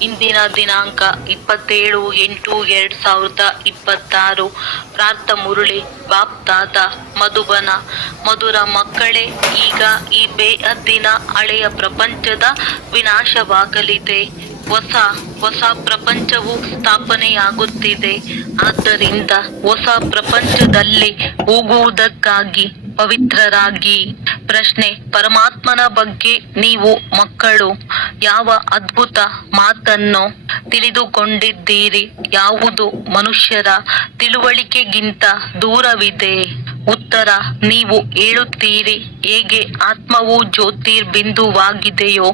ಇಂದಿನ ದಿನಾಂಕ 27/8/2026. ಪ್ರಾರ್ಥ ಮುರಳಿ ಬಾಪ್ದಾದ ಮಧುಬನ. ಮಧುರ ಮಕ್ಕಳೇ, ಈಗ ಈ ಬೇಹದ್ದಿನ ಹಳೆಯ ಪ್ರಪಂಚದ ವಿನಾಶವಾಗಲಿದೆ. ಹೊಸ ಪ್ರಪಂಚವು ಸ್ಥಾಪನೆಯಾಗುತ್ತಿದೆ. ಆದ್ದರಿಂದ ಹೊಸ ಪ್ರಪಂಚದಲ್ಲಿ ಹೋಗುವುದಕ್ಕಾಗಿ ಪವಿತ್ರರಾಗಿ. ಪ್ರಶ್ನೆ: ಪರಮಾತ್ಮನ ಬಗ್ಗೆ ನೀವು ಮಕ್ಕಳು ಯಾವ ಅದ್ಭುತ ಮಾತನ್ನು ತಿಳಿದುಕೊಂಡಿದ್ದೀರಿ? ಯಾವುದು ಮನುಷ್ಯರ ತಿಳುವಳಿಕೆಗಿಂತ ದೂರವಿದೆ? ಉತ್ತರ: ನೀವು ಹೇಳುತ್ತೀರಿ, ಹೇಗೆ ಆತ್ಮವು ಜ್ಯೋತಿರ್ಬಿಂದುವಾಗಿದೆಯೋ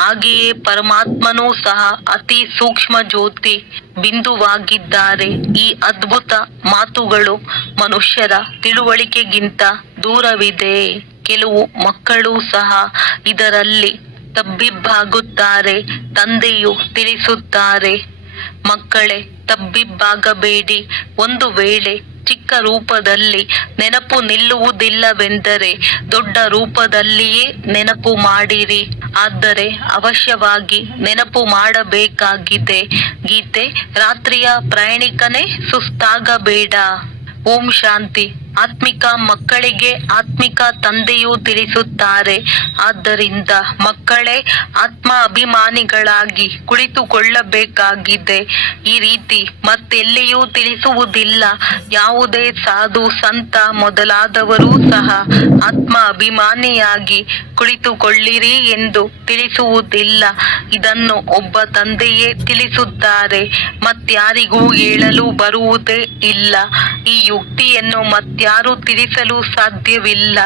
ಹಾಗೆಯೇ ಪರಮಾತ್ಮನೂ ಸಹ ಅತಿ ಸೂಕ್ಷ್ಮ ಜ್ಯೋತಿ ಬಿಂದುವಾಗಿದ್ದಾರೆ. ಈ ಅದ್ಭುತ ಮಾತುಗಳು ಮನುಷ್ಯರ ತಿಳುವಳಿಕೆಗಿಂತ ದೂರವಿದೆ. ಕೆಲವು ಮಕ್ಕಳು ಸಹ ಇದರಲ್ಲಿ ತಬ್ಬಿಬ್ಬಾಗುತ್ತಾರೆ. ತಂದೆಯು ತಿಳಿಸುತ್ತಾರೆ, ಮಕ್ಕಳೇ, ತಬ್ಬಿಬ್ಬಾಗಬೇಡಿ. ಒಂದು ವೇಳೆ ಚಿಕ್ಕ ರೂಪದಲ್ಲಿ ನೆನಪು ನಿಲ್ಲುವುದಿಲ್ಲವೆಂದರೆ ದೊಡ್ಡ ರೂಪದಲ್ಲಿಯೇ ನೆನಪು ಮಾಡಿರಿ. ಆದರೆ ಅವಶ್ಯವಾಗಿ ನೆನಪು ಮಾಡಬೇಕಾಗಿದೆ. ಗೀತೆ. ರಾತ್ರಿಯ ಪ್ರಯಾಣಿಕನೇ, ಸುಸ್ತಾಗಬೇಡ. ಓಂ ಶಾಂತಿ. ಆತ್ಮಿಕ ಮಕ್ಕಳಿಗೆ ಆತ್ಮಿಕ ತಂದೆಯು ತಿಳಿಸುತ್ತಾರೆ, ಆದ್ದರಿಂದ ಮಕ್ಕಳೇ ಆತ್ಮ ಅಭಿಮಾನಿಗಳಾಗಿ ಕುಳಿತುಕೊಳ್ಳಬೇಕಾಗಿದೆ. ಈ ರೀತಿ ಮತ್ತೆಲ್ಲಿಯೂ ತಿಳಿಸುವುದಿಲ್ಲ. ಯಾವುದೇ ಸಾಧು ಸಂತ ಮೊದಲಾದವರೂ ಸಹ ಆತ್ಮ ಅಭಿಮಾನಿಯಾಗಿ ಕುಳಿತುಕೊಳ್ಳಿರಿ ಎಂದು ತಿಳಿಸುವುದಿಲ್ಲ. ಇದನ್ನು ಒಬ್ಬ ತಂದೆಯೇ ತಿಳಿಸುತ್ತಾರೆ, ಮತ್ಯಾರಿಗೂ ಹೇಳಲು ಬರುವುದೇ ಇಲ್ಲ. ಈ ಯುಕ್ತಿಯನ್ನು ಮತ್ಯಾರು ತಿಳಿಸಲು ಸಾಧ್ಯವಿಲ್ಲ.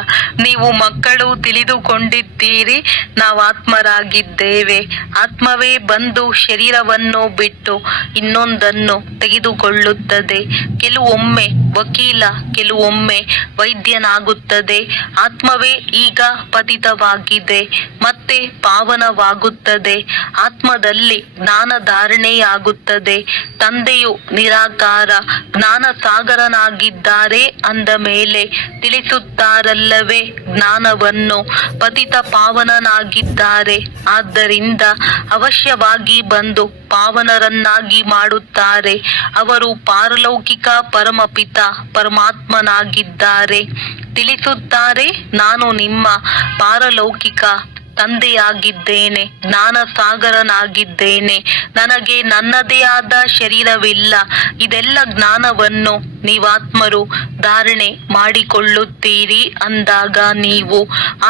ನೀವು ಮಕ್ಕಳು ತಿಳಿದುಕೊಂಡಿದ್ದೀರಿ, ನಾವು ಆತ್ಮರಾಗಿದ್ದೇವೆ. ಆತ್ಮವೇ ಬಂದು ಶರೀರವನ್ನು ಬಿಟ್ಟು ಇನ್ನೊಂದನ್ನು ತೆಗೆದುಕೊಳ್ಳುತ್ತದೆ. ಕೆಲವೊಮ್ಮೆ ವಕೀಲ, ಕೆಲವೊಮ್ಮೆ ವೈದ್ಯನಾಗುತ್ತದೆ. ಆತ್ಮವೇ ಈಗ ಪತಿತವಾಗಿದೆ, ಮತ್ತೆ ಪಾವನವಾಗುತ್ತದೆ. ಆತ್ಮದಲ್ಲಿ ಜ್ಞಾನ ಧಾರಣೆಯಾಗುತ್ತದೆ. ತಂದೆಯು ನಿರಾಕಾರ ಜ್ಞಾನ ಸಾಗರನಾಗಿದ್ದಾರೆ ಅಂದ ಮೇಲೆ ತಿಳಿಸುತ್ತಾರಲ್ಲವೇ ಜ್ಞಾನವನ್ನು. ಪತಿತ ಪಾವನನಾಗಿದ್ದಾರೆ, ಆದ್ದರಿಂದ ಅವಶ್ಯವಾಗಿ ಬಂದು ಪಾವನರನ್ನಾಗಿ ಮಾಡುತ್ತಾರೆ. ಅವರು ಪಾರಲೌಕಿಕ ಪರಮಪಿತ ಪರಮಾತ್ಮನಾಗಿದ್ದಾರೆ. ತಿಳಿಸುತ್ತಾರೆ, ನಾನು ನಿಮ್ಮ ಪಾರಲೌಕಿಕ ತಂದೆಯಾಗಿದ್ದೇನೆ, ಜ್ಞಾನ ಸಾಗರನಾಗಿದ್ದೇನೆ. ನನಗೆ ನನ್ನದೇ ಆದ ಶರೀರವಿಲ್ಲ. ಇದೆಲ್ಲ ಜ್ಞಾನವನ್ನು ನೀವಾತ್ಮರು ಧಾರಣೆ ಮಾಡಿಕೊಳ್ಳುತ್ತೀರಿ ಅಂದಾಗ ನೀವು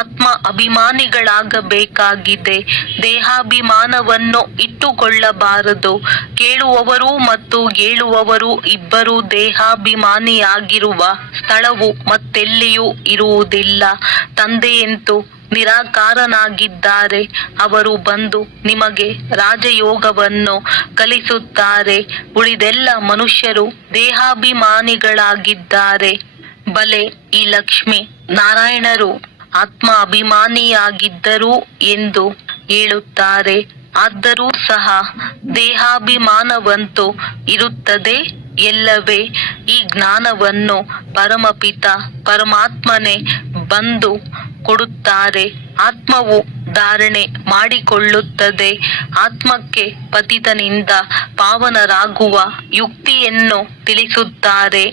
ಆತ್ಮ ಅಭಿಮಾನಿಗಳಾಗಬೇಕಾಗಿದೆ. ದೇಹಾಭಿಮಾನವನ್ನು ಇಟ್ಟುಕೊಳ್ಳಬಾರದು. ಕೇಳುವವರು ಮತ್ತು ಹೇಳುವವರು ಇಬ್ಬರೂ ದೇಹಾಭಿಮಾನಿಯಾಗಿರುವ ಸ್ಥಳವು ಮತ್ತೆಲ್ಲಿಯೂ ಇರುವುದಿಲ್ಲ. ತಂದೆಯಂತೂ ನಿರಾಕಾರನಾಗಿದ್ದಾರೆ. ಅವರು ಬಂದು ನಿಮಗೆ ರಾಜಯೋಗವನ್ನು ಕಲಿಸುತ್ತಾರೆ. ಉಳಿದೆಲ್ಲ ಮನುಷ್ಯರು ದೇಹಾಭಿಮಾನಿಗಳಾಗಿದ್ದಾರೆ. ಬಲೆ, ಈ ಲಕ್ಷ್ಮೀ ನಾರಾಯಣರು ಆತ್ಮ ಅಭಿಮಾನಿಯಾಗಿದ್ದರು ಎಂದು ಹೇಳುತ್ತಾರೆ. ಆದರೂ ಸಹ ದೇಹಾಭಿಮಾನವಂತೂ ಇರುತ್ತದೆ ಎಲ್ಲವೇ. ಈ ಜ್ಞಾನವನ್ನು ಪರಮಪಿತ ಪರಮಾತ್ಮನೇ ಬಂದು ಕೊಡುತ್ತಾರೆ. ಆತ್ಮವು ಧಾರಣೆ ಮಾಡಿಕೊಳ್ಳುತ್ತದೆ. ಆತ್ಮಕ್ಕೆ ಪತಿತನಿಂದ ಪಾವನರಾಗುವ ಯುಕ್ತಿಯನ್ನು ತಿಳಿಸುತ್ತಾರೆ.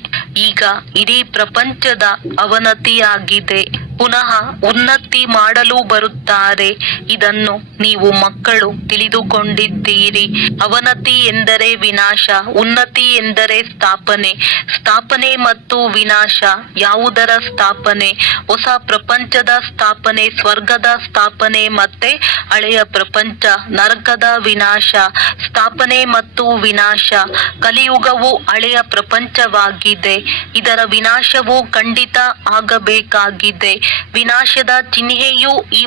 ಈಗ ಇಡೀ ಪ್ರಪಂಚದ ಅವನತಿಯಾಗಿದೆ, ಪುನಃ ಉನ್ನತಿ ಮಾಡಲು ಬರುತ್ತಾರೆ. ಇದನ್ನು ನೀವು ಮಕ್ಕಳು ತಿಳಿದುಕೊಂಡಿದ್ದೀರಿ. ಅವನತಿ ಎಂದರೆ ವಿನಾಶ, ಉನ್ನತಿ ಎಂದರೆ ಸ್ಥಾಪನೆ. ಸ್ಥಾಪನೆ ಮತ್ತು ವಿನಾಶ. ಯಾವುದರ ಸ್ಥಾಪನೆ? ಹೊಸ ಪ್ರಪಂಚದ ಸ್ಥಾಪನೆ, ಸ್ವರ್ಗದ ಸ್ಥಾಪನೆ. ಮತ್ತೆ ಹಳೆಯ ಪ್ರಪಂಚ, ನರಕದ ವಿನಾಶ. ಸ್ಥಾಪನೆ ಮತ್ತು ವಿನಾಶ. ಕಲಿಯುಗವು ಹಳೆಯ ಪ್ರಪಂಚವಾಗಿದೆ. ಇದರ ವಿನಾಶವು ಖಂಡಿತ ಆಗಬೇಕಾಗಿದೆ. ವಿನಾಶದ ಚಿಹ್ನೆಯು ಈ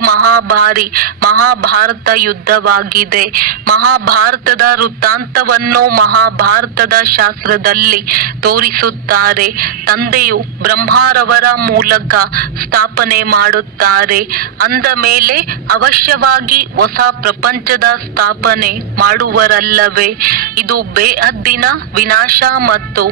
ಮಹಾಭಾರತ ಯುದ್ಧವಾಗಿದೆ. ಮಹಾಭಾರತದ ವೃತ್ತಾಂತವನ್ನು ಮಹಾಭಾರತದ ಶಾಸ್ತ್ರದಲ್ಲಿ ತೋರಿಸುತ್ತಾರೆ. ತಂದೆಯು ಬ್ರಹ್ಮರವರ ಮೂಲಕ ಸ್ಥಾಪನೆ ಮಾಡುತ್ತಾರೆ. ಅಂದ ಮೇಲೆ ಅವಶ್ಯವಾಗಿ ಹೊಸ ಪ್ರಪಂಚದ ಸ್ಥಾಪನೆ ಮಾಡುವರಲ್ಲವೇ. ಇದು ಬೇಹದ್ದಿನ ವಿನಾಶ ಮತ್ತು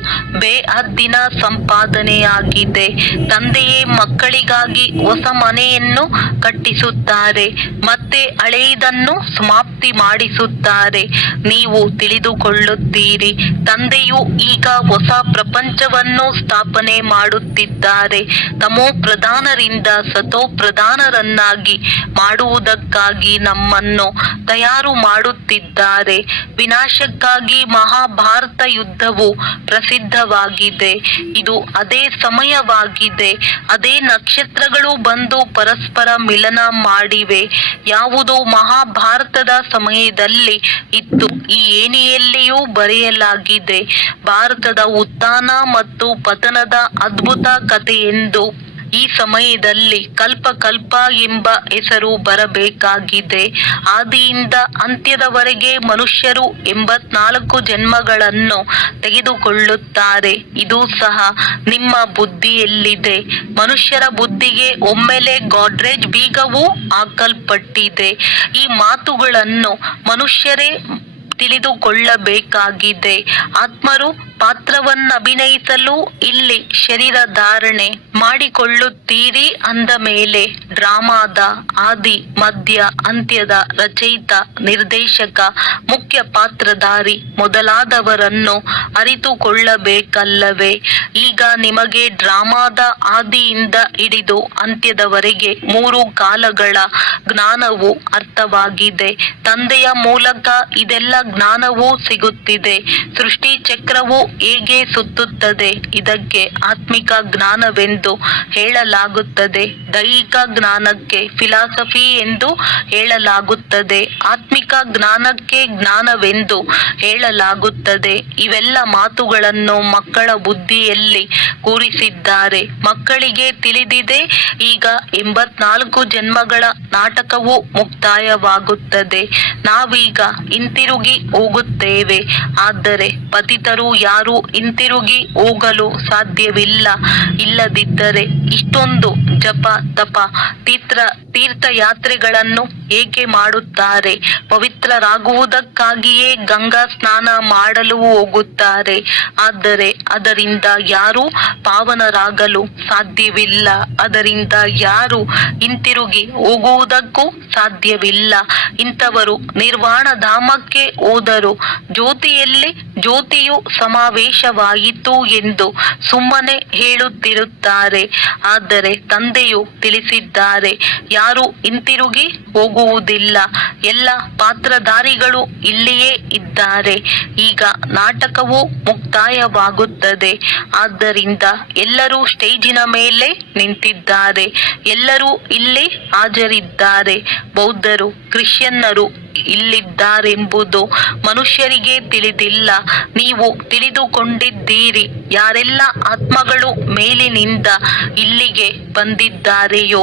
ಬೇಹದ್ದಿನ ಸಂಪಾದನೆಯಾಗಿದೆ. ತಂದೆಯೇ ಮಕ್ಕಳಿಗಾಗಿ ಹೊಸ ಮನೆಯನ್ನು ಕಟ್ಟಿಸುತ್ತಾರೆ, ಮತ್ತೆ ಹಳೆಯದನ್ನು ಸಮಾಪ್ತಿ ಮಾಡಿಸುತ್ತಾರೆ. ತೋರಿಸುತ್ತಾರೆ. ನೀವು ತಿಳಿದುಕೊಳ್ಳುತ್ತೀರಿ, ತಂದೆಯು ಈಗ ಹೊಸ ಪ್ರಪಂಚವನ್ನು ಸ್ಥಾಪನೆ ಮಾಡುತ್ತಿದ್ದಾರೆ. ತಮೋ ಪ್ರಧಾನರಿಂದ ಸತೋ ಪ್ರಧಾನರನ್ನಾಗಿ ಮಾಡುವುದಕ್ಕಾಗಿ ನಮ್ಮನ್ನು ತಯಾರು ಮಾಡುತ್ತಿದ್ದಾರೆ. ವಿನಾಶಕ್ಕಾಗಿ ಮಹಾಭಾರತ ಯುದ್ಧವು ಪ್ರಸಿದ್ಧವಾಗಿದೆ. ಇದು ಅದೇ ಸಮಯವಾಗಿದೆ. ಅದೇ ನಕ್ಷತ್ರಗಳು ಬಂದು ಪರಸ್ಪರ ಮಿಲನ ಮಾಡಿವೆ. ಯಾವುದೋ ಮಹಾಭಾರತದ ಸಮಯದಲ್ಲಿ ಇತ್ತು. ಈ ಏಣಿಯಲ್ಲಿಯೂ ಬರೆಯಲಾಗಿದೆ ಭಾರತದ ಉತ್ಥಾನ ಮತ್ತು ಪತನದ ಅದ್ಭುತ ಕಥೆಯೆಂದು. ಈ ಸಮಯದಲ್ಲಿ ಕಲ್ಪ ಎಂಬ ಹೆಸರು ಬರಬೇಕಾಗಿದೆ. ಆದಿಯಿಂದ ಅಂತ್ಯದವರೆಗೆ ಮನುಷ್ಯರು 84 ಜನ್ಮಗಳನ್ನು ತೆಗೆದುಕೊಳ್ಳುತ್ತಾರೆ. ಇದು ಸಹ ನಿಮ್ಮ ಬುದ್ಧಿಯಲ್ಲಿದೆ. ಮನುಷ್ಯರ ಬುದ್ಧಿಗೆ ಒಮ್ಮೆಲೆ ಗಾಡ್ರೇಜ್ ಬೀಗವು ಹಾಕಲ್ಪಟ್ಟಿದೆ. ಈ ಮಾತುಗಳನ್ನು ಮನುಷ್ಯರೇ ತಿಳಿದುಕೊಳ್ಳಬೇಕಾಗಿದೆ. ಆತ್ಮರು ಪಾತ್ರವನ್ನಭಿನಯಿಸಲು ಇಲ್ಲಿ ಶರೀರ ಧಾರಣೆ ಮಾಡಿಕೊಳ್ಳುತ್ತೀರಿ ಅಂದ ಮೇಲೆ ಡ್ರಾಮಾದ ಆದಿ ಮಧ್ಯ ಅಂತ್ಯದ ರಚಯಿತ, ನಿರ್ದೇಶಕ, ಮುಖ್ಯ ಪಾತ್ರಧಾರಿ ಮೊದಲಾದವರನ್ನು ಅರಿತುಕೊಳ್ಳಬೇಕಲ್ಲವೇ? ಈಗ ನಿಮಗೆ ಡ್ರಾಮಾದ ಆದಿಯಿಂದ ಹಿಡಿದು ಅಂತ್ಯದವರೆಗೆ 3 ಕಾಲಗಳ ಜ್ಞಾನವು ಅರ್ಥವಾಗಿದೆ. ತಂದೆಯ ಮೂಲಕ ಇದೆಲ್ಲ ಜ್ಞಾನವೂ ಸಿಗುತ್ತಿದೆ. ಸೃಷ್ಟಿ ಚಕ್ರವು ಹೇಗೆ ಸುತ್ತುತ್ತದೆ, ಇದಕ್ಕೆ ಆತ್ಮಿಕ ಜ್ಞಾನವೆಂದು ಹೇಳಲಾಗುತ್ತದೆ. ದೈಹಿಕ ಜ್ಞಾನಕ್ಕೆ ಫಿಲಾಸಫಿ ಎಂದು ಹೇಳಲಾಗುತ್ತದೆ. ಆತ್ಮಿಕ ಜ್ಞಾನಕ್ಕೆ ಜ್ಞಾನವೆಂದು ಹೇಳಲಾಗುತ್ತದೆ. ಇವೆಲ್ಲ ಮಾತುಗಳನ್ನು ಮಕ್ಕಳ ಬುದ್ಧಿಯಲ್ಲಿ ಕೂರಿಸಿದ್ದಾರೆ. ಮಕ್ಕಳಿಗೆ ತಿಳಿದಿದೆ, ಈಗ 84 ಜನ್ಮಗಳ ನಾಟಕವು ಮುಕ್ತಾಯವಾಗುತ್ತದೆ. ನಾವೀಗ ಹಿಂತಿರುಗಿ ಹೋಗುತ್ತೇವೆ. ಆದರೆ ಪತಿತರು ಯಾರು ಹಿಂತಿರುಗಿ ಹೋಗಲು ಸಾಧ್ಯವಿಲ್ಲ. ಇಲ್ಲದಿದ್ದರೆ ಇಷ್ಟೊಂದು ಜಪ ತಪ ತೀರ್ಥಯಾತ್ರೆಗಳನ್ನು ಏಕೆ ಮಾಡುತ್ತಾರೆ? ಪವಿತ್ರರಾಗುವುದಕ್ಕಾಗಿಯೇ ಗಂಗಾ ಸ್ನಾನ ಮಾಡಲು ಹೋಗುತ್ತಾರೆ. ಆದರೆ ಅದರಿಂದ ಯಾರೂ ಪಾವನರಾಗಲು ಸಾಧ್ಯವಿಲ್ಲ. ಅದರಿಂದ ಯಾರು ಹಿಂತಿರುಗಿ ಹೋಗುವುದಕ್ಕೂ ಸಾಧ್ಯವಿಲ್ಲ. ಇಂಥವರು ನಿರ್ವಾಣ ಧಾಮಕ್ಕೆ ಹೋದರು. ಜ್ಯೋತಿಯಲ್ಲಿ ಜ್ಯೋತಿಯು ಸಮಾವೇಶವಾಯಿತು ಎಂದು ಸುಮ್ಮನೆ ಹೇಳುತ್ತಿರುತ್ತಾರೆ. ಆದರೆ ತಂದೆಯು ತಿಳಿಸಿದ್ದಾರೆ, ಯಾರು ಹಿಂತಿರುಗಿ ಹೋಗುವುದಿಲ್ಲ. ಎಲ್ಲ ಪಾತ್ರಧಾರಿಗಳು ಇಲ್ಲಿಯೇ ಇದ್ದಾರೆ. ಈಗ ನಾಟಕವು ಮುಕ್ತಾಯವಾಗುತ್ತದೆ. ಆದ್ದರಿಂದ ಎಲ್ಲರೂ ಸ್ಟೇಜಿನ ಮೇಲೆ ನಿಂತಿದ್ದಾರೆ. ಎಲ್ಲರೂ ಇಲ್ಲಿ ಹಾಜರಿದ್ದಾರೆ. ಬೌದ್ಧರು, ಕ್ರಿಶ್ಚಿಯನ್ನರು ಇಲ್ಲಿದ್ದಾರೆಂಬುದು ಮನುಷ್ಯರಿಗೆ ತಿಳಿದಿಲ್ಲ. ನೀವು ತಿಳಿದುಕೊಂಡಿದ್ದೀರಿ. ಯಾರೆಲ್ಲ ಆತ್ಮಗಳು ಮೇಲಿನಿಂದ ಇಲ್ಲಿಗೆ ಬಂದಿದ್ದಾರೆಯೋ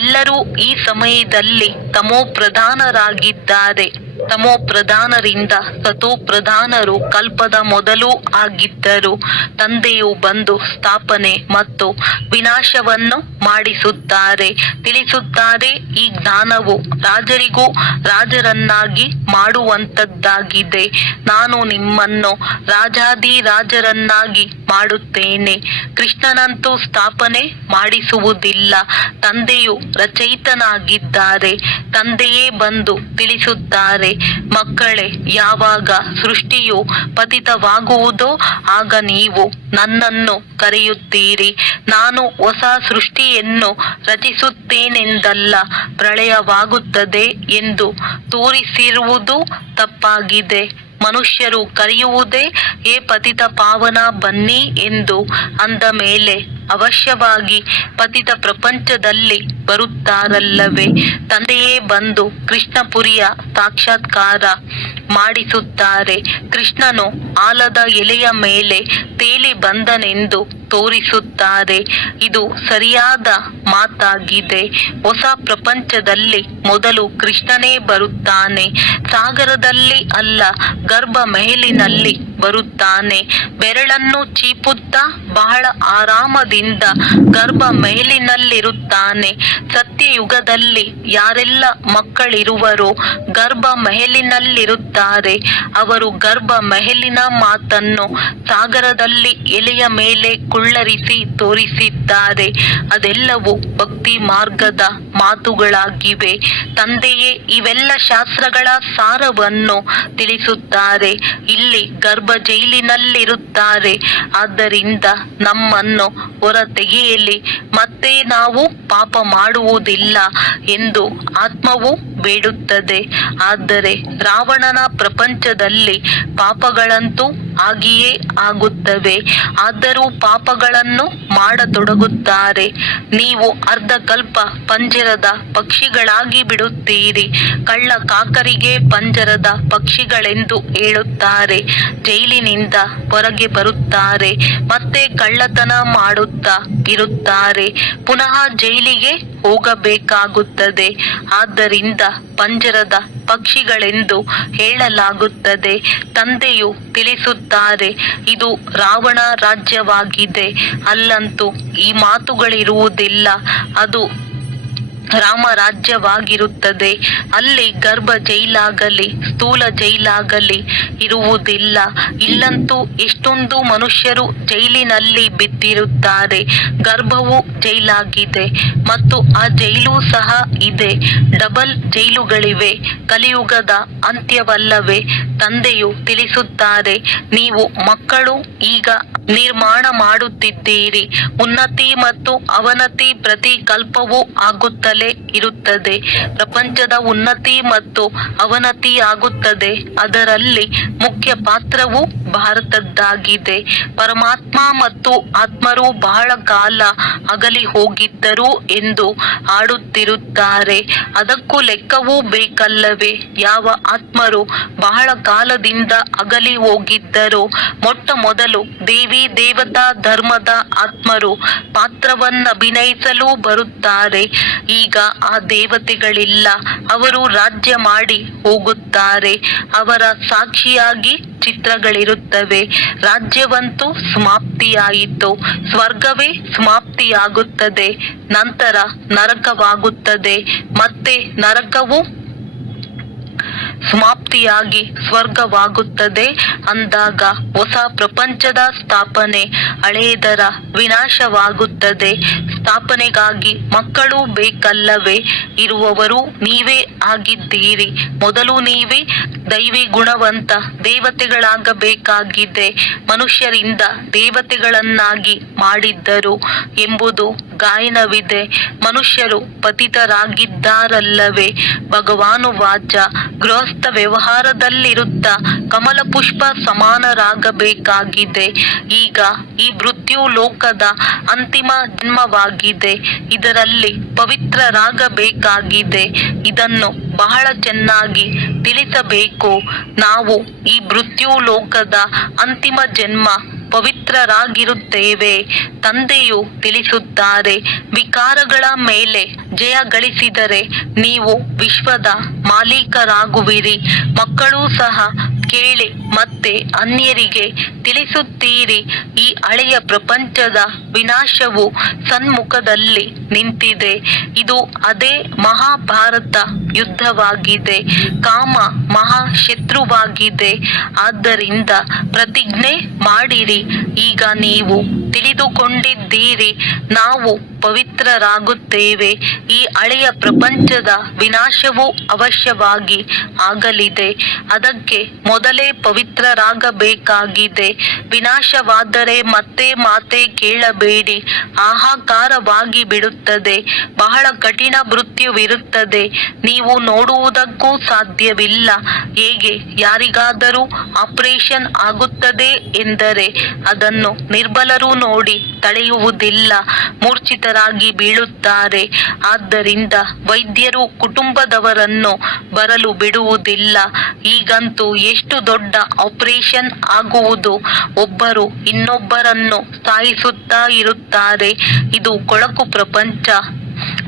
ಎಲ್ಲರೂ ಈ ಸಮಯದಲ್ಲಿ ತಮೋ ಪ್ರಧಾನರಾಗಿದ್ದಾರೆ. ತಮೋ ಪ್ರಧಾನರಿಂದ ಸತೋ ಪ್ರಧಾನರು ಕಲ್ಪದ ಮೊದಲು ಆಗಿದ್ದರು. ತಂದೆಯು ಬಂದು ಸ್ಥಾಪನೆ ಮತ್ತು ವಿನಾಶವನ್ನು ಮಾಡಿಸುತ್ತಾರೆ, ತಿಳಿಸುತ್ತಾರೆ. ಈ ಜ್ಞಾನವು ರಾಜರಿಗೂ ರಾಜರನ್ನಾಗಿ ಮಾಡುವಂತದ್ದಾಗಿದೆ. ನಾನು ನಿಮ್ಮನ್ನು ರಾಜಾದಿರಾಜರನ್ನಾಗಿ ಮಾಡುತ್ತೇನೆ. ಕೃಷ್ಣನಂತೂ ಸ್ಥಾಪನೆ ಮಾಡಿಸುವುದಿಲ್ಲ. ತಂದೆಯು ರಚಯಿತನಾಗಿದ್ದಾರೆ. ತಂದೆಯೇ ಬಂದು ತಿಳಿಸುತ್ತಾರೆ, ಮಕ್ಕಳೇ, ಯಾವಾಗ ಸೃಷ್ಟಿಯು ಪತಿತವಾಗುವುದೋ ಆಗ ನೀವು ನನ್ನನ್ನು ಕರೆಯುತ್ತೀರಿ. ನಾನು ಹೊಸ ಸೃಷ್ಟಿಯನ್ನು ರಚಿಸುತ್ತೇನೆಂದಲ್ಲ, ಪ್ರಳಯವಾಗುತ್ತದೆ ಎಂದು ತೋರಿಸಿರುವುದು ತಪ್ಪಾಗಿದೆ. ಮನುಷ್ಯರು ಕರೆಯುವುದೇ ಹೇ ಪತಿತ ಪಾವನ ಬನ್ನಿ ಎಂದು. ಅಂದ ಮೇಲೆ ಅವಶ್ಯವಾಗಿ ಪತಿತ ಪ್ರಪಂಚದಲ್ಲಿ ಬರುತ್ತಾರಲ್ಲವೇ? ತಂದೆಯೇ ಬಂದು ಕೃಷ್ಣಪುರಿಯ ಸಾಕ್ಷಾತ್ಕಾರ ಮಾಡಿಸುತ್ತಾರೆ. ಕೃಷ್ಣನು ಆಲದ ಎಲೆಯ ಮೇಲೆ ತೇಲಿ ಬಂದನೆಂದು ತೋರಿಸುತ್ತಾರೆ. ಇದು ಸರಿಯಾದ ಮಾತಾಗಿದೆ. ಹೊಸ ಪ್ರಪಂಚದಲ್ಲಿ ಮೊದಲು ಕೃಷ್ಣನೇ ಬರುತ್ತಾನೆ. ಸಾಗರದಲ್ಲಿ ಅಲ್ಲ, ಗರ್ಭ ಮೆಹಲಿನಲ್ಲಿ ಬರುತ್ತಾನೆ. ಬೆರಳನ್ನು ಚೀಪುತ್ತಾ ಬಹಳ ಆರಾಮದಿಂದ ಗರ್ಭ ಮೆಹಲಿನಲ್ಲಿರುತ್ತಾನೆ. ಸತ್ಯಯುಗದಲ್ಲಿ ಯಾರೆಲ್ಲ ಮಕ್ಕಳಿರುವರೋ ಗರ್ಭ ಮೆಹಲಿನಲ್ಲಿರುತ್ತಾರೆ. ಅವರು ಗರ್ಭ ಮೆಹಲಿನ ಮಾತನ್ನು ಸಾಗರದಲ್ಲಿ ಎಲೆಯ ಮೇಲೆ ಕುಳ್ಳರಿಸಿ ತೋರಿಸಿದ್ದಾರೆ. ಅದೆಲ್ಲವೂ ಭಕ್ತಿ ಮಾರ್ಗದ ಮಾತುಗಳಾಗಿವೆ. ತಂದೆಯೇ ಇವೆಲ್ಲ ಶಾಸ್ತ್ರಗಳ ಸಾರವನ್ನು ತಿಳಿಸುತ್ತಾರೆ. ಇಲ್ಲಿ ಗರ್ಭ ಜೈಲಿನಲ್ಲಿರುತ್ತಾರೆ. ಆದ್ದರಿಂದ ನಮ್ಮನ್ನು ಹೊರ ತೆಗೆಯಲಿ, ಮತ್ತೆ ನಾವು ಪಾಪ ಮಾಡುವುದಿಲ್ಲ ಎಂದು ಆತ್ಮವು ಬೇಡುತ್ತದೆ. ಆದರೆ ರಾವಣನ ಪ್ರಪಂಚದಲ್ಲಿ ಪಾಪಗಳಂತೂ ಆಗಿಯೇ ಆಗುತ್ತವೆ. ಆದರೂ ಪಾಪಗಳನ್ನು ಮಾಡತೊಡಗುತ್ತಾರೆ. ನೀವು ಅರ್ಧಕಲ್ಪ ಪಂಜರದ ಪಕ್ಷಿಗಳಾಗಿ ಬಿಡುತ್ತೀರಿ. ಕಳ್ಳ ಕಾಕರಿಗೆ ಪಂಜರದ ಪಕ್ಷಿಗಳೆಂದು ಹೇಳುತ್ತಾರೆ. ಜೈಲಿನಿಂದ ಹೊರಗೆ ಬರುತ್ತಾರೆ, ಮತ್ತೆ ಕಳ್ಳತನ ಮಾಡುತ್ತಾ ಇರುತ್ತಾರೆ, ಪುನಃ ಜೈಲಿಗೆ ಹೋಗಬೇಕಾಗುತ್ತದೆ. ಆದ್ದರಿಂದ ಪಂಜರದ ಪಕ್ಷಿಗಳೆಂದು ಹೇಳಲಾಗುತ್ತದೆ. ತಂದೆಯು ತಿಳಿಸುತ್ತಾರೆ, ಇದು ರಾವಣ ರಾಜ್ಯವಾಗಿದೆ. ಅಲ್ಲಂತೂ ಈ ಮಾತುಗಳಿರುವುದಿಲ್ಲ, ಅದು ರಾಮ ರಾಜ್ಯವಾಗಿರುತ್ತದೆ. ಅಲ್ಲಿ ಗರ್ಭ ಜೈಲಾಗಲಿ ಸ್ಥೂಲ ಜೈಲಾಗಲಿ ಇರುವುದಿಲ್ಲ. ಇಲ್ಲಂತೂ ಎಷ್ಟೊಂದು ಮನುಷ್ಯರು ಜೈಲಿನಲ್ಲಿ ಬಿದ್ದಿರುತ್ತಾರೆ. ಗರ್ಭವು ಜೈಲಾಗಿದೆ ಮತ್ತು ಆ ಜೈಲು ಸಹ ಇದೆ. ಡಬಲ್ ಜೈಲುಗಳಿವೆ. ಕಲಿಯುಗದ ಅಂತ್ಯವಲ್ಲವೇ? ತಂದೆಯು ತಿಳಿಸುತ್ತಾರೆ, ನೀವು ಮಕ್ಕಳು ಈಗ ನಿರ್ಮಾಣ ಮಾಡುತ್ತಿದ್ದೀರಿ. ಉನ್ನತಿ ಮತ್ತು ಅವನತಿ ಪ್ರತಿ ಕಲ್ಪವೂ ಆಗುತ್ತಲೇ ಇರುತ್ತದೆ. ಪ್ರಪಂಚದ ಉನ್ನತಿ ಮತ್ತು ಅವನತಿ ಆಗುತ್ತದೆ. ಅದರಲ್ಲಿ ಮುಖ್ಯ ಪಾತ್ರವು ಭಾರತದ್ದಾಗಿದೆ. ಪರಮಾತ್ಮ ಮತ್ತು ಆತ್ಮರು ಬಹಳ ಕಾಲ ಅಗಲಿ ಹೋಗಿದ್ದರು ಎಂದು ಹಾಡುತ್ತಿರುತ್ತಾರೆ. ಅದಕ್ಕೂ ಲೆಕ್ಕವೂ ಬೇಕಲ್ಲವೇ? ಯಾವ ಆತ್ಮರು ಬಹಳ ಕಾಲದಿಂದ ಅಗಲಿ ಹೋಗಿದ್ದರೋ ಮೊಟ್ಟ ಮೊದಲು ದೇವಿ ದೇವತಾ ಧರ್ಮದ ಆತ್ಮರು ಪಾತ್ರವನ್ನಭಿನಯಿಸಲು ಬರುತ್ತಾರೆ. ಈಗ ಆ ದೇವತೆಗಳಿಲ್ಲ. ಅವರು ರಾಜ್ಯ ಮಾಡಿ ಹೋಗುತ್ತಾರೆ. ಅವರ ಸಾಕ್ಷಿಯಾಗಿ ಚಿತ್ರಗಳಿರುತ್ತವೆ. ರಾಜ್ಯವಂತೂ ಸಮಾಪ್ತಿಯಾಯಿತು. ಸ್ವರ್ಗವೇ ಸಮಾಪ್ತಿಯಾಗುತ್ತದೆ. ನಂತರ ನರಕವಾಗುತ್ತದೆ. ಮತ್ತೆ ನರಕವು ಸಮಾಪ್ತಿಯಾಗಿ ಸ್ವರ್ಗವಾಗುತ್ತದೆ. ಅಂದಾಗ ಹೊಸ ಪ್ರಪಂಚದ ಸ್ಥಾಪನೆ, ಹಳೆಯದರ ವಿನಾಶವಾಗುತ್ತದೆ. ಸ್ಥಾಪನೆಗಾಗಿ ಮಕ್ಕಳು ಬೇಕಲ್ಲವೇ? ಇರುವವರು ನೀವೇ ಆಗಿದ್ದೀರಿ. ಮೊದಲು ನೀವೇ ದೈವಿ ಗುಣವಂತ ದೇವತೆಗಳಾಗಬೇಕಾಗಿದೆ. ಮನುಷ್ಯರಿಂದ ದೇವತೆಗಳನ್ನಾಗಿ ಮಾಡಿದ್ದರು ಎಂಬುದು ಗಾಯನವಿದೆ. ಮನುಷ್ಯರು ಪತಿತರಾಗಿದ್ದಾರಲ್ಲವೇ? ಭಗವಾನುವಾಚ, ಗೃಹಸ್ಥ ವ್ಯವಹಾರದಲ್ಲಿರುತ್ತಾ ಕಮಲ ಪುಷ್ಪ ಸಮಾನರಾಗಬೇಕಾಗಿದೆ. ಈಗ ಈ ಮೃತ್ಯು ಲೋಕದ ಅಂತಿಮ ಜನ್ಮವಾಗಿದೆ. ಇದರಲ್ಲಿ ಪವಿತ್ರರಾಗಬೇಕಾಗಿದೆ. ಇದನ್ನು ಬಹಳ ಚೆನ್ನಾಗಿ ತಿಳಿಸಬೇಕು. ನಾವು ಈ ಮೃತ್ಯು ಲೋಕದ ಅಂತಿಮ ಜನ್ಮ ಪವಿತ್ರರಾಗಿರುತ್ತೇವೆ. ತಂದೆಯು ತಿಳಿಸುತ್ತಾರೆ, ವಿಕಾರಗಳ ಮೇಲೆ ಜಯ ಗಳಿಸಿದರೆ ನೀವು ವಿಶ್ವದ ಮಾಲೀಕರಾಗುವಿರಿ. ಮಕ್ಕಳು ಸಹ ಕೇಳಿ ಮತ್ತೆ ಅನ್ಯರಿಗೆ ತಿಳಿಸುತ್ತೀರಿ. ಈ ಹಳೆಯ ಪ್ರಪಂಚದ ವಿನಾಶವು ಸನ್ಮುಖದಲ್ಲಿ ನಿಂತಿದೆ. ಇದು ಅದೇ ಮಹಾಭಾರತ ಯುದ್ಧವಾಗಿದೆ. ಕಾಮ ಮಹಾಶತ್ರುವಾಗಿದೆ. ಆದ್ದರಿಂದ ಪ್ರತಿಜ್ಞೆ ಮಾಡಿರಿ. ಈಗ ನೀವು ತಿಳಿದುಕೊಂಡಿದ್ದೀರಿ, ನಾವು ಪವಿತ್ರರಾಗುತ್ತೇವೆ. ಈ ಹಳೆಯ ಪ್ರಪಂಚದ ವಿನಾಶವು ಅವಶ್ಯವಾಗಿ ಆಗಲಿದೆ. ಅದಕ್ಕೆ ಮೊದಲೇ ಪವಿತ್ರರಾಗಬೇಕಾಗಿದೆ. ವಿನಾಶವಾದರೆ ಮತ್ತೆ ಮಾತೆ ಕೇಳಬೇಡಿ. ಹಾಹಾಕಾರವಾಗಿ ಬಿಡುತ್ತದೆ. ಬಹಳ ಕಠಿಣ ಮೃತ್ಯುವಿರುತ್ತದೆ. ನೀವು ನೋಡುವುದಕ್ಕೂ ಸಾಧ್ಯವಿಲ್ಲ. ಹೇಗೆ ಯಾರಿಗಾದರೂ ಆಪರೇಷನ್ ಆಗುತ್ತದೆ ಎಂದರೆ ಅದನ್ನು ನಿರ್ಬಲರು ನೋಡಿ ತಡೆಯುವುದಿಲ್ಲ, ಮೂರ್ಛಿತರಾಗಿ ಬೀಳುತ್ತಾರೆ. ಆದ್ದರಿಂದ ವೈದ್ಯರು ಕುಟುಂಬದವರನ್ನು ಬರಲು ಬಿಡುವುದಿಲ್ಲ. ಈಗಂತೂ ಎಷ್ಟು ದೊಡ್ಡ ಆಪರೇಷನ್ ಆಗುವುದು. ಒಬ್ಬರು ಇನ್ನೊಬ್ಬರನ್ನು ಸಾಯಿಸುತ್ತಾ ಇರುತ್ತಾರೆ. ಇದು ಕೊಳಕು ಪ್ರಪಂಚ.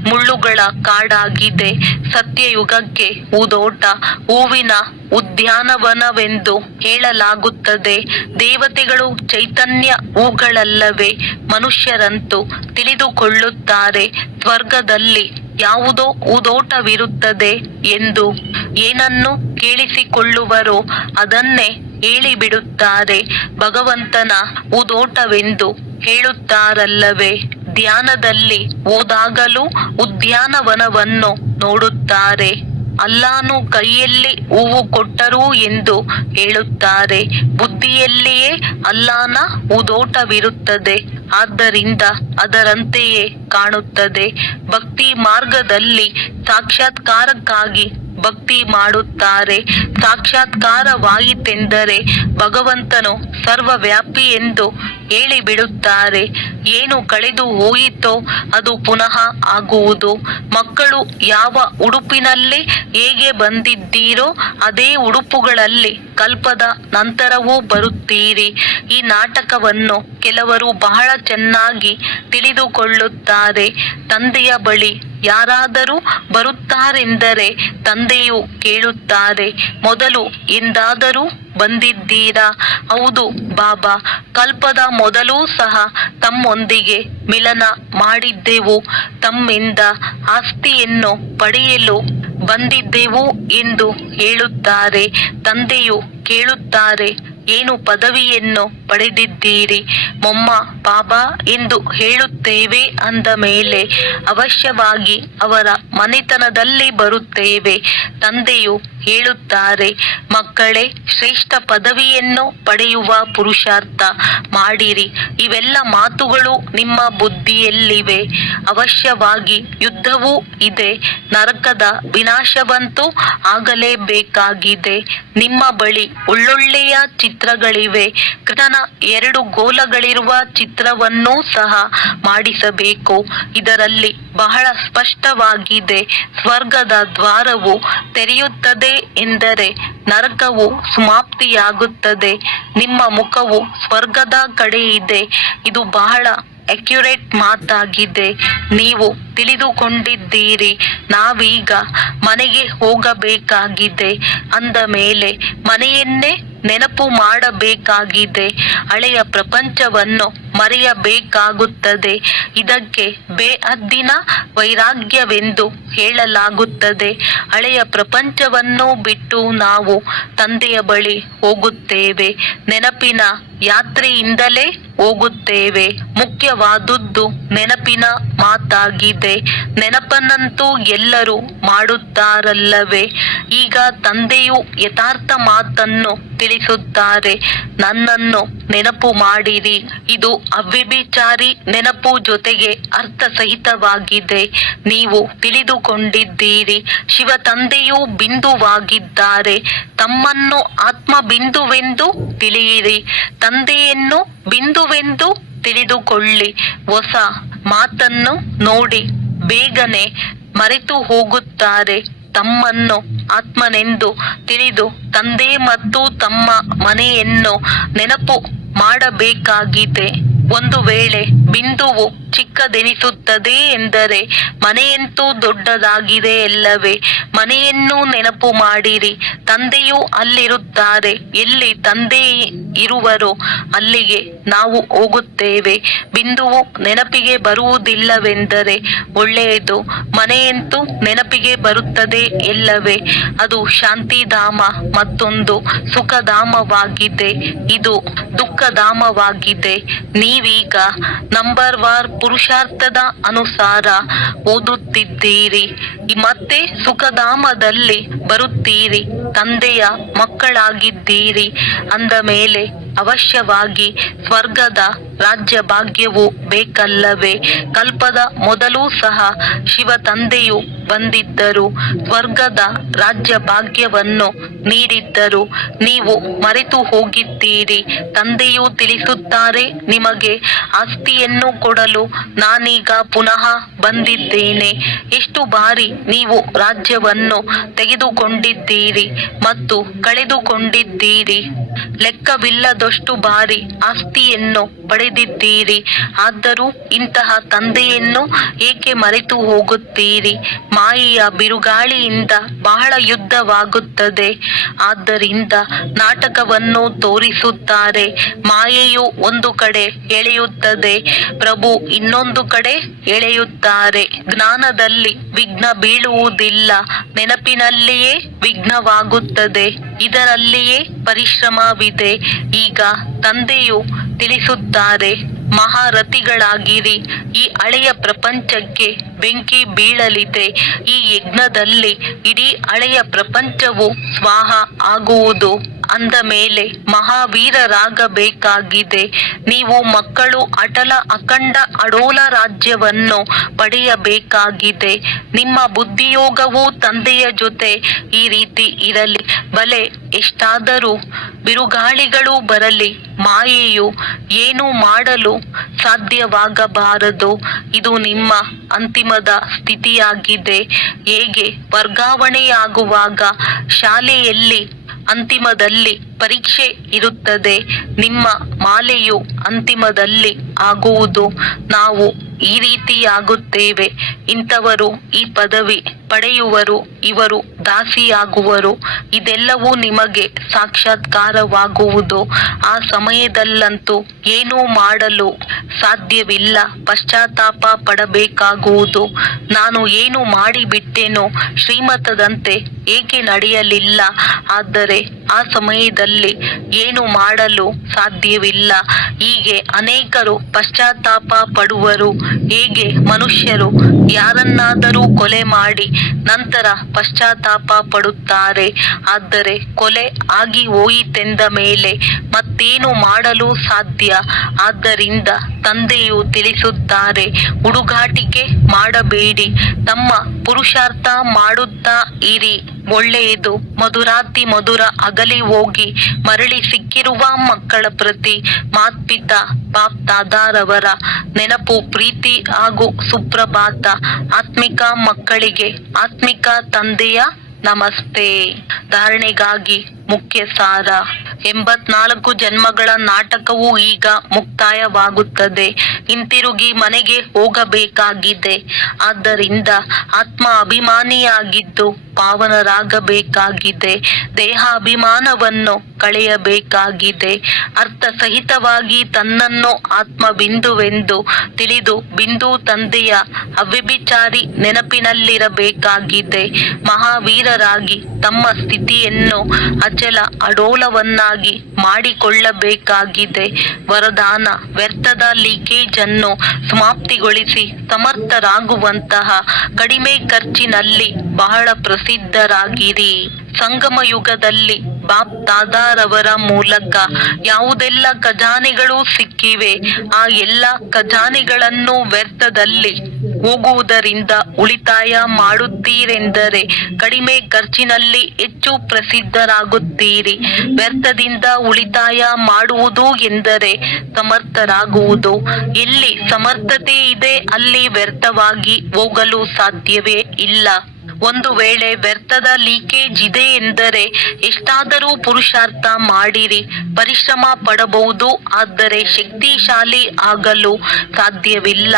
ಮುಳ್ಳುಗಳ ಕಾಡಾಗಿದೆ. ಸತ್ಯಯುಗಕ್ಕೆ ಹೂದೋಟ, ಹೂವಿನ ಉದ್ಯಾನವನವೆಂದು ಹೇಳಲಾಗುತ್ತದೆ. ದೇವತೆಗಳು ಚೈತನ್ಯ ಹೂಗಳಲ್ಲವೇ? ಮನುಷ್ಯರಂತೂ ತಿಳಿದುಕೊಳ್ಳುತ್ತಾರೆ ಸ್ವರ್ಗದಲ್ಲಿ ಯಾವುದೋ ಹೂದೋಟವಿರುತ್ತದೆ ಎಂದು. ಏನನ್ನು ಕೇಳಿಸಿಕೊಳ್ಳುವರೋ ಅದನ್ನೇ ಹೇಳಿಬಿಡುತ್ತಾರೆ. ಭಗವಂತನ ಹೂದೋಟವೆಂದು ಹೇಳುತ್ತಾರಲ್ಲವೇ? ಧ್ಯಾನದಲ್ಲಿ ಹೋದಾಗಲೂ ಉದ್ಯಾನವನವನ್ನು ನೋಡುತ್ತಾರೆ. ಅಲ್ಲಾನು ಕೈಯಲ್ಲಿ ಹೂವು ಕೊಟ್ಟರು ಎಂದು ಹೇಳುತ್ತಾರೆ. ಬುದ್ಧಿಯಲ್ಲಿಯೇ ಅಲ್ಲಾನ ಹೂದೋಟವಿರುತ್ತದೆ. ಆದ್ದರಿಂದ ಅದರಂತೆಯೇ ಕಾಣುತ್ತದೆ. ಭಕ್ತಿ ಮಾರ್ಗದಲ್ಲಿ ಸಾಕ್ಷಾತ್ಕಾರಕ್ಕಾಗಿ ಭಕ್ತಿ ಮಾಡುತ್ತಾರೆ. ಸಾಕ್ಷಾತ್ಕಾರವಾಯಿತೆಂದರೆ ಭಗವಂತನು ಸರ್ವವ್ಯಾಪಿ ಎಂದು ಹೇಳಿಬಿಡುತ್ತಾರೆ. ಏನು ಕಳೆದು ಹೋಯಿತೋ ಅದು ಪುನಃ ಆಗುವುದು. ಮಕ್ಕಳು ಯಾವ ಉಡುಪಿನಲ್ಲಿ ಹೇಗೆ ಬಂದಿದ್ದೀರೋ ಅದೇ ಉಡುಪುಗಳಲ್ಲಿ ಕಲ್ಪದ ನಂತರವೂ ಬರುತ್ತೀರಿ. ಈ ನಾಟಕವನ್ನು ಕೆಲವರು ಬಹಳ ಚೆನ್ನಾಗಿ ತಿಳಿದುಕೊಳ್ಳುತ್ತಾರೆ. ತಂದೆಯ ಬಳಿ ಯಾರಾದರೂ ಬರುತ್ತಾರೆಂದರೆ ತಂದೆಯು ಕೇಳುತ್ತಾರೆ, ಮೊದಲು ಎಂದಾದರೂ ಬಂದಿದ್ದೀರಾ? ಹೌದು ಬಾಬಾ, ಕಲ್ಪದ ಮೊದಲೂ ಸಹ ತಮ್ಮೊಂದಿಗೆ ಮಿಲನ ಮಾಡಿದ್ದೆವು. ತಮ್ಮಿಂದ ಆಸ್ತಿಯನ್ನು ಪಡೆಯಲು ಬಂದಿದ್ದೆವು ಎಂದು ಹೇಳುತ್ತಾರೆ. ತಂದೆಯು ಕೇಳುತ್ತಾರೆ, ಏನು ಪದವಿಯನ್ನು ಪಡೆದಿದ್ದೀರಿ? ಮೊಮ್ಮ ಬಾಬಾ ಎಂದು ಹೇಳುತ್ತೇವೆ. ಅಂದ ಮೇಲೆ ಅವಶ್ಯವಾಗಿ ಅವರ ಮನೆತನದಲ್ಲಿ ಬರುತ್ತೇವೆ. ತಂದೆಯು ಹೇಳುತ್ತಾರೆ, ಮಕ್ಕಳೇ, ಶ್ರೇಷ್ಠ ಪದವಿಯನ್ನು ಪಡೆಯುವ ಪುರುಷಾರ್ಥ ಮಾಡಿರಿ. ಇವೆಲ್ಲ ಮಾತುಗಳು ನಿಮ್ಮ ಬುದ್ಧಿಯಲ್ಲಿವೆ. ಅವಶ್ಯವಾಗಿ ಯುದ್ಧವೂ ಇದೆ. ನರಕದ ವಿನಾಶವಂತೂ ಆಗಲೇಬೇಕಾಗಿದೆ. ನಿಮ್ಮ ಬಳಿ ಒಳ್ಳೊಳ್ಳೆಯ ಚಿತ್ರಗಳಿವೆ. ಕೃಷ್ಣನ 2 ಗೋಲಗಳಿರುವ ಚಿತ್ರವನ್ನೂ ಸಹ ಮಾಡಿಸಬೇಕು. ಇದರಲ್ಲಿ ಬಹಳ ಸ್ಪಷ್ಟವಾಗಿದೆ, ಸ್ವರ್ಗದ ದ್ವಾರವು ತೆರೆಯುತ್ತದೆ ಎಂದರೆ ನರಕವು ಸಮಾಪ್ತಿಯಾಗುತ್ತದೆ. ನಿಮ್ಮ ಮುಖವು ಸ್ವರ್ಗದ ಕಡೆ ಇದೆ. ಇದು ಬಹಳ ಅಕ್ಯುರೇಟ್ ಮಾತಾಗಿದೆ. ನೀವು ತಿಳಿದುಕೊಂಡಿದ್ದೀರಿ. ನಾವೀಗ ಮನೆಗೆ ಹೋಗಬೇಕಾಗಿದೆ. ಅಂದ ಮೇಲೆ ಮನೆಯನ್ನೇ ನೆನಪು ಮಾಡಬೇಕಾಗಿದೆ. ಹಳೆಯ ಪ್ರಪಂಚವನ್ನು ಮರೆಯಬೇಕಾಗುತ್ತದೆ. ಇದಕ್ಕೆ ಬೇಹದ್ದಿನ ವೈರಾಗ್ಯವೆಂದು ಹೇಳಲಾಗುತ್ತದೆ. ಹಳೆಯ ಪ್ರಪಂಚವನ್ನು ಬಿಟ್ಟು ನಾವು ತಂದೆಯ ಬಳಿ ಹೋಗುತ್ತೇವೆ. ನೆನಪಿನ ಯಾತ್ರೆಯಿಂದಲೇ ಹೋಗುತ್ತೇವೆ. ಮುಖ್ಯವಾದುದು ನೆನಪಿನ ಮಾತಾಗಿದೆ. ನೆನಪನ್ನಂತೂ ಎಲ್ಲರೂ ಮಾಡುತ್ತಾರಲ್ಲವೇ? ಈಗ ತಂದೆಯು ಯಥಾರ್ಥ ಮಾತನ್ನು ತಿಳಿಸುತ್ತಾರೆ. ನನ್ನನ್ನು ನೆನಪು ಮಾಡಿರಿ. ಇದು ಅವ್ಯಭಿಚಾರಿ ನೆನಪು, ಜೊತೆಗೆ ಅರ್ಥಸಹಿತವಾಗಿದೆ. ನೀವು ತಿಳಿದುಕೊಂಡಿದ್ದೀರಿ, ಶಿವ ತಂದೆಯು ಬಿಂದುವಾಗಿದ್ದಾರೆ. ತಮ್ಮನ್ನು ಆತ್ಮ ಬಿಂದುವೆಂದು ತಿಳಿಯಿರಿ. ತಂದೆಯನ್ನು ಬಿಂದುವೆಂದು ತಿಳಿದುಕೊಳ್ಳಿ. ಹೊಸ ಮಾತನ್ನು ನೋಡಿ ಬೇಗನೆ ಮರೆತು ಹೋಗುತ್ತಾರೆ. ತಮ್ಮನ್ನು ಆತ್ಮನೆಂದು ತಿಳಿದು ತಂದೆ ಮತ್ತು ತಮ್ಮ ಮನೆಯನ್ನು ನೆನಪು ಮಾಡಬೇಕಾಗಿದೆ. ಒಂದು ವೇಳೆ ಬಿಂದುವು ಚಿಕ್ಕದೆನಿಸುತ್ತದೆ ಎಂದರೆ ಮನೆಯಂತೂ ದೊಡ್ಡದಾಗಿದೆ ಅಲ್ಲವೇ? ಮನೆಯನ್ನು ನೆನಪು ಮಾಡಿರಿ. ತಂದೆಯು ಅಲ್ಲಿರುತ್ತಾರೆ. ಎಲ್ಲಿ ತಂದೆ ಇರುವರೋ ಅಲ್ಲಿಗೆ ನಾವು ಹೋಗುತ್ತೇವೆ. ಬಿಂದುವು ನೆನಪಿಗೆ ಬರುವುದಿಲ್ಲವೆಂದರೆ ಒಳ್ಳೆಯದು. ಮನೆಯಂತೂ ನೆನಪಿಗೆ ಬರುತ್ತದೆ ಎಲ್ಲವೇ? ಅದು ಶಾಂತಿಧಾಮ, ಮತ್ತೊಂದು ಸುಖಧಾಮವಾಗಿದೆ. ಇದು ದುಃಖಧಾಮವಾಗಿದೆ. ನೀವೀಗ ನಂಬರ್ ವಾರ್ ಪುರುಷಾರ್ಥದ ಅನುಸಾರ ಓದುತ್ತಿದ್ದೀರಿ. ಮತ್ತೆ ಸುಖಧಾಮದಲ್ಲಿ ಬರುತ್ತೀರಿ. ತಂದೆಯ ಮಕ್ಕಳಾಗಿದ್ದೀರಿ. ಅಂದ ಮೇಲೆ ಅವಶ್ಯವಾಗಿ ಸ್ವರ್ಗದ ರಾಜ್ಯ ಭಾಗ್ಯವು ಬೇಕಲ್ಲವೇ? ಕಲ್ಪದ ಮೊದಲೂ ಸಹ ಶಿವ ತಂದೆಯು ಬಂದಿದ್ದರು. ಸ್ವರ್ಗದ ರಾಜ್ಯ ಭಾಗ್ಯವನ್ನು ನೀಡಿದ್ದರು. ನೀವು ಮರೆತು ಹೋಗಿದ್ದೀರಿ. ತಂದೆಯು ತಿಳಿಸುತ್ತಾರೆ, ನಿಮಗೆ ಆಸ್ತಿಯನ್ನು ಕೊಡಲು ನಾನೀಗ ಪುನಃ ಬಂದಿದ್ದೇನೆ. ಎಷ್ಟು ಬಾರಿ ನೀವು ರಾಜ್ಯವನ್ನು ತೆಗೆದುಕೊಂಡಿದ್ದೀರಿ ಮತ್ತು ಕಳೆದುಕೊಂಡಿದ್ದೀರಿ. ಲೆಕ್ಕವಿಲ್ಲದಷ್ಟು ಬಾರಿ ಆಸ್ತಿಯನ್ನು ಪಡೆದಿದ್ದೀರಿ. ಬೆಳೆದಿದ್ದೀರಿ. ಆದರೂ ಇಂತಹ ತಂದೆಯನ್ನು ಏಕೆ ಮರೆತು ಹೋಗುತ್ತೀರಿ? ಮಾಯೆಯ ಬಿರುಗಾಳಿಯಿಂದ ಬಹಳ ಯುದ್ಧವಾಗುತ್ತದೆ. ಆದ್ದರಿಂದ ನಾಟಕವನ್ನು ತೋರಿಸುತ್ತಾರೆ. ಮಾಯೆಯು ಒಂದು ಕಡೆ ಎಳೆಯುತ್ತದೆ, ಪ್ರಭು ಇನ್ನೊಂದು ಕಡೆ ಎಳೆಯುತ್ತಾರೆ. ಜ್ಞಾನದಲ್ಲಿ ವಿಘ್ನ ಬೀಳುವುದಿಲ್ಲ, ನೆನಪಿನಲ್ಲಿಯೇ ವಿಘ್ನವಾಗುತ್ತದೆ. ಇದರಲ್ಲಿಯೇ ಪರಿಶ್ರಮವಿದೆ. ಈಗ ತಂದೆಯು ತಿಳಿಸುತ್ತಾರೆ, ಮಹಾರಥಿಗಳಾಗಿರಿ. ಈ ಹಳೆಯ ಪ್ರಪಂಚಕ್ಕೆ ಬೆಂಕಿ ಬೀಳಲಿದೆ. ಈ ಯಜ್ಞದಲ್ಲಿ ಇಡೀ ಹಳೆಯ ಪ್ರಪಂಚವು ಸ್ವಾಹ ಆಗುವುದು. ಅಂದ ಮೇಲೆ ಮಹಾವೀರರಾಗಬೇಕಾಗಿದೆ. ನೀವು ಮಕ್ಕಳು ಅಟಲ ಅಖಂಡ ಅಡೋಲ ರಾಜ್ಯವನ್ನು ಪಡೆಯಬೇಕಾಗಿದೆ. ನಿಮ್ಮ ಬುದ್ಧಿಯೋಗವು ತಂದೆಯ ಜೊತೆ ಈ ರೀತಿ ಇರಲಿ. ಬಲೆ ಎಷ್ಟಾದರೂ ಬಿರುಗಾಳಿಗಳು ಬರಲಿ, ಮಾಯೆಯು ಏನು ಮಾಡಲು ಸಾಧ್ಯವಾಗಬಾರದು. ಇದು ನಿಮ್ಮ ಅಂತಿಮದ ಸ್ಥಿತಿಯಾಗಿದೆ. ಹೇಗೆ ವರ್ಗಾವಣೆಯಾಗುವಾಗ ಶಾಲೆಯಲ್ಲಿ ಅಂತಿಮದಲ್ಲಿ ಪರೀಕ್ಷೆ ಇರುತ್ತದೆ, ನಿಮ್ಮ ಮಾಲೆಯು ಅಂತಿಮದಲ್ಲಿ ಆಗುವುದು. ನಾವು ಈ ರೀತಿಯಾಗುತ್ತೇವೆ. ಇಂಥವರು ಈ ಪದವಿ ಪಡೆಯುವರು, ಇವರು ದಾಸಿಯಾಗುವರು. ಇದೆಲ್ಲವೂ ನಿಮಗೆ ಸಾಕ್ಷಾತ್ಕಾರವಾಗುವುದು. ಆ ಸಮಯದಲ್ಲಂತೂ ಏನೂ ಮಾಡಲು ಸಾಧ್ಯವಿಲ್ಲ. ಪಶ್ಚಾತ್ತಾಪ ಪಡಬೇಕಾಗುವುದು. ನಾನು ಏನು ಮಾಡಿಬಿಟ್ಟೆನೋ, ಶ್ರೀಮತದಂತೆ ಏಕೆ ನಡೆಯಲಿಲ್ಲ? ಆದರೆ ಆ ಸಮಯದಲ್ಲಿ ಏನು ಮಾಡಲು ಸಾಧ್ಯವಿಲ್ಲ. ಹೀಗೆ ಅನೇಕರು ಪಶ್ಚಾತ್ತಾಪ ಪಡುವರು. ಹೇಗೆ ಮನುಷ್ಯರು ಯಾರನ್ನಾದರೂ ಕೊಲೆ ಮಾಡಿ ನಂತರ ಪಶ್ಚಾತ್ತಾಪ ಪಡುತ್ತಾರೆ. ಆದರೆ ಕೊಲೆ ಆಗಿ ಹೋಯಿತೆಂದ ಮೇಲೆ ಮತ್ತೇನು ಮಾಡಲು ಸಾಧ್ಯ? ಆದ್ದರಿಂದ ತಂದೆಯು ತಿಳಿಸುತ್ತಾರೆ, ಹುಡುಗಾಟಿಕೆ ಮಾಡಬೇಡಿ, ತಮ್ಮ ಪುರುಷಾರ್ಥ ಮಾಡುತ್ತಾ ಇರಿ. ಒಳ್ಳೆಯದು. ಮಧುರಾತಿ ಮಧುರ ಅಗಲಿ ಹೋಗಿ ಮರಳಿ ಸಿಕ್ಕಿರುವ ಮಕ್ಕಳ ಪ್ರತಿ ಮಾತ್ಪಿತಾ ಬಾಪ್ ದಾದಾರವರ ನೆನಪು, ಪ್ರೀತಿ ಹಾಗೂ ಸುಪ್ರಭಾತ. ಆತ್ಮಿಕ ಮಕ್ಕಳಿಗೆ ಆತ್ಮಿಕ ತಂದೆಯ ನಮಸ್ತೆ. ಧಾರಣೆಗಾಗಿ ಮುಖ್ಯ ಸಾರ. 84 ಜನ್ಮಗಳ ನಾಟಕವು ಈಗ ಮುಕ್ತಾಯವಾಗುತ್ತದೆ. ಹಿಂತಿರುಗಿ ಮನೆಗೆ ಹೋಗಬೇಕಾಗಿದೆ. ಆದ್ದರಿಂದ ಆತ್ಮ ಅಭಿಮಾನಿಯಾಗಿದ್ದು ಪಾವನರಾಗಬೇಕಾಗಿದೆ. ದೇಹ ಅಭಿಮಾನವನ್ನು ಕಳೆಯಬೇಕಾಗಿದೆ. ಅರ್ಥ ಸಹಿತವಾಗಿ ತನ್ನನ್ನು ಆತ್ಮಬಿಂದುವೆಂದು ತಿಳಿದು ಬಿಂದು ತಂದೆಯ ಅವ್ಯಭಿಚಾರಿ ನೆನಪಿನಲ್ಲಿರಬೇಕಾಗಿದೆ. ಮಹಾವೀರರಾಗಿ ತಮ್ಮ ಸ್ಥಿತಿಯನ್ನು ಅಚಲ ಅಡೋಲವನ್ನಾಗಿ ಮಾಡಿಕೊಳ್ಳಬೇಕಾಗಿದೆ. ವರದಾನ: ವ್ಯರ್ಥದ ಲೀಕೇಜ್ ಅನ್ನು ಸಮಾಪ್ತಿಗೊಳಿಸಿ ಸಮರ್ಥರಾಗುವಂತಹ ಕಡಿಮೆ ಖರ್ಚಿನಲ್ಲಿ ಬಹಳ ಪ್ರಸಿದ್ಧರಾಗಿರಿ. ಸಂಗಮ ಯುಗದಲ್ಲಿ ಬಾಪ್ ದಾದಾರವರ ಮೂಲಕ ಯಾವುದೆಲ್ಲ ಖಜಾನೆಗಳು ಸಿಕ್ಕಿವೆ, ಆ ಎಲ್ಲ ಖಜಾನೆಗಳನ್ನು ವ್ಯರ್ಥದಲ್ಲಿ ಹೋಗುವುದರಿಂದ ಉಳಿತಾಯ ಮಾಡುತ್ತೀರೆಂದರೆ ಕಡಿಮೆ ಖರ್ಚಿನಲ್ಲಿ ಹೆಚ್ಚು ಪ್ರಸಿದ್ಧರಾಗುತ್ತೀರಿ. ವ್ಯರ್ಥದಿಂದ ಉಳಿತಾಯ ಮಾಡುವುದು ಎಂದರೆ ಸಮರ್ಥರಾಗುವುದು. ಎಲ್ಲಿ ಸಮರ್ಥತೆ ಇದೆ ಅಲ್ಲಿ ವ್ಯರ್ಥವಾಗಿ ಹೋಗಲು ಸಾಧ್ಯವೇ ಇಲ್ಲ. ಒಂದು ವೇಳೆ ವ್ಯರ್ಥದ ಲೀಕೇಜ್ ಇದೆ ಎಂದರೆ ಎಷ್ಟಾದರೂ ಪುರುಷಾರ್ಥ ಮಾಡಿರಿ, ಪರಿಶ್ರಮ ಪಡಬಹುದು, ಆದರೆ ಶಕ್ತಿಶಾಲಿ ಆಗಲು ಸಾಧ್ಯವಿಲ್ಲ.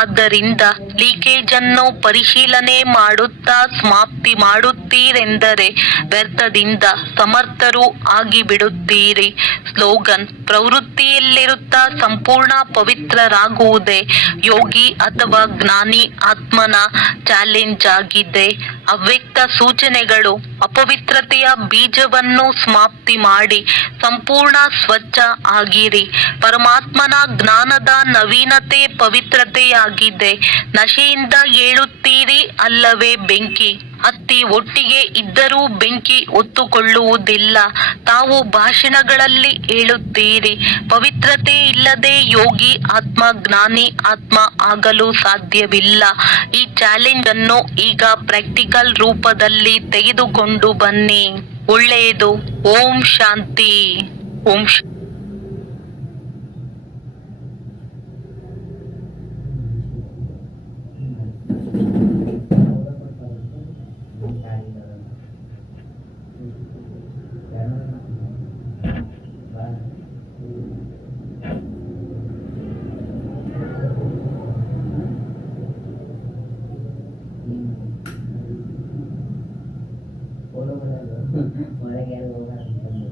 ಆದ್ದರಿಂದ ಲೀಕೇಜ್ ಅನ್ನು ಪರಿಶೀಲನೆ ಮಾಡುತ್ತಾ ಸಮಾಪ್ತಿ ಮಾಡುತ್ತೀರೆಂದರೆ ವ್ಯರ್ಥದಿಂದ ಸಮರ್ಥರು ಆಗಿಬಿಡುತ್ತೀರಿ. ಸ್ಲೋಗನ್: ಪ್ರವೃತ್ತಿಯಲ್ಲಿರುತ್ತಾ ಸಂಪೂರ್ಣ ಪವಿತ್ರರಾಗುವುದೇ ಯೋಗಿ ಅಥವಾ ಜ್ಞಾನಿ ಆತ್ಮನ ಚಾಲೆಂಜ್ ಆಗಿದೆ. ಅವ್ಯಕ್ತ ಸೂಚನೆಗಳು: ಅಪವಿತ್ರತೆಯ ಬೀಜವನ್ನು ಸಮಾಪ್ತಿ ಮಾಡಿ ಸಂಪೂರ್ಣ ಸ್ವಚ್ಛ ಆಗಿರಿ. ಪರಮಾತ್ಮನ ಜ್ಞಾನದ ನವೀನತೆ ಪವಿತ್ರತೆಯಾಗಿದೆ. ನಶೆಯಿಂದ ಏಳುತ್ತೀರಿ ಅಲ್ಲವೇ? ಬೆಂಕಿ ಹತ್ತಿ ಒಟ್ಟಿಗೆ ಇದ್ದರೂ ಬೆಂಕಿ ಹೊತ್ತುಕೊಳ್ಳುವುದಿಲ್ಲ. ತಾವು ಭಾಷಣಗಳಲ್ಲಿ ಹೇಳುತ್ತೀರಿ, ಪವಿತ್ರತೆ ಇಲ್ಲದೆ ಯೋಗಿ ಆತ್ಮ ಜ್ಞಾನಿ ಆತ್ಮ ಆಗಲು ಸಾಧ್ಯವಿಲ್ಲ. ಈ ಚಾಲೆಂಜ್ ಅನ್ನು ಈಗ ಪ್ರಾಕ್ಟಿಕಲ್ ರೂಪದಲ್ಲಿ ತೆಗೆದುಕೊಂಡು ಬನ್ನಿ. ಒಳ್ಳೆಯದು. ಓಂ ಶಾಂತಿ. ಓಂ ಒಳಗೆ ಹೋಗೋದು